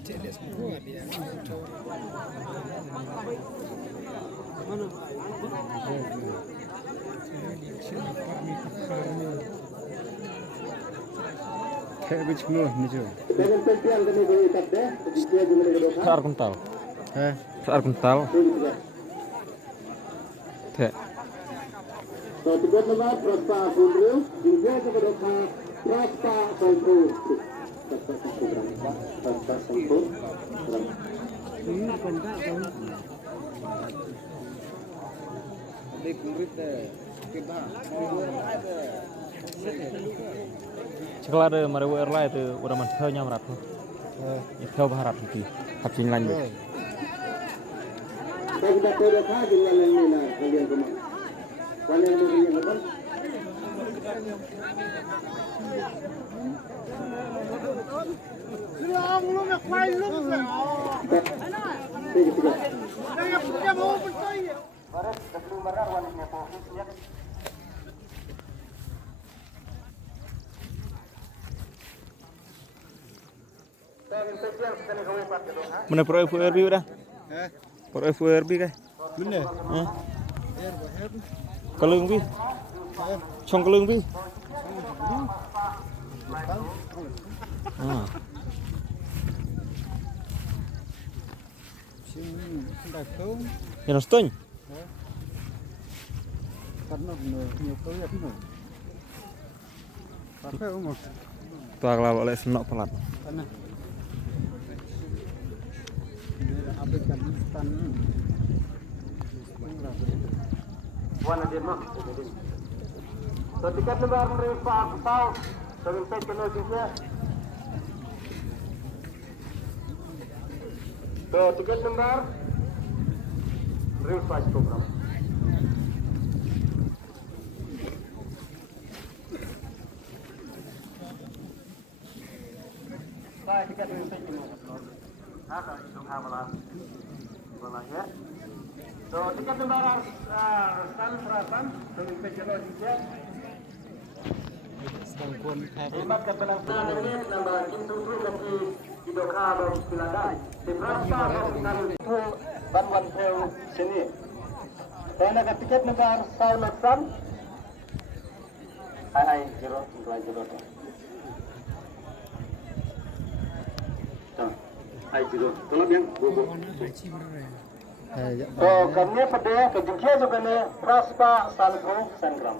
Jelas buat dia. Kayak macam ni je. Sear kental. Sear kental. Teh. Tiga nomor Praspa Pundru, juga kepada Praspa Sangku. Praspa Sangku. Ini kontak kan. Adik murid kita. Sekolah ada marawu erla itu udah manfaatnya merat. Itu berharap nanti. Habis lanjut. Saya kita kerja saja dengan ini lah kalian semua. Kalian berinya betul. Lu nak main lu lah. Saya punya mau percaya. Barat sebelum barat wanita fokusnya. Mana pro FRB udah? Pro FRB kah? Mana? Kalung bi. Chong kalung bi. Sudah tahu. Yang stone. Karena punya tahu ya punya. Pakai umur. Tuh kalau oleh senok pelat. Karena Afghanistan. Wana dia mah. So tiket nomor mereka tahu dengan teknologinya. So tiket nomor refresh program. Saya tiket nomor. Ada itu kawalan. Kawalan ya. So tiket nomor San Frasan dengan teknologinya. Sangkun khabar. Hemat keberlangsungan ini nambah kintutu kaki idoka dan siladan. Diberapa dengan itu banwan tel sini. Dan ada tiket nomor Saulat San. Hai jero jero. Hai jero. Tolong yang bubuk. Oh, kami pada kejengkia juga nih Praspa Sangku Sangram.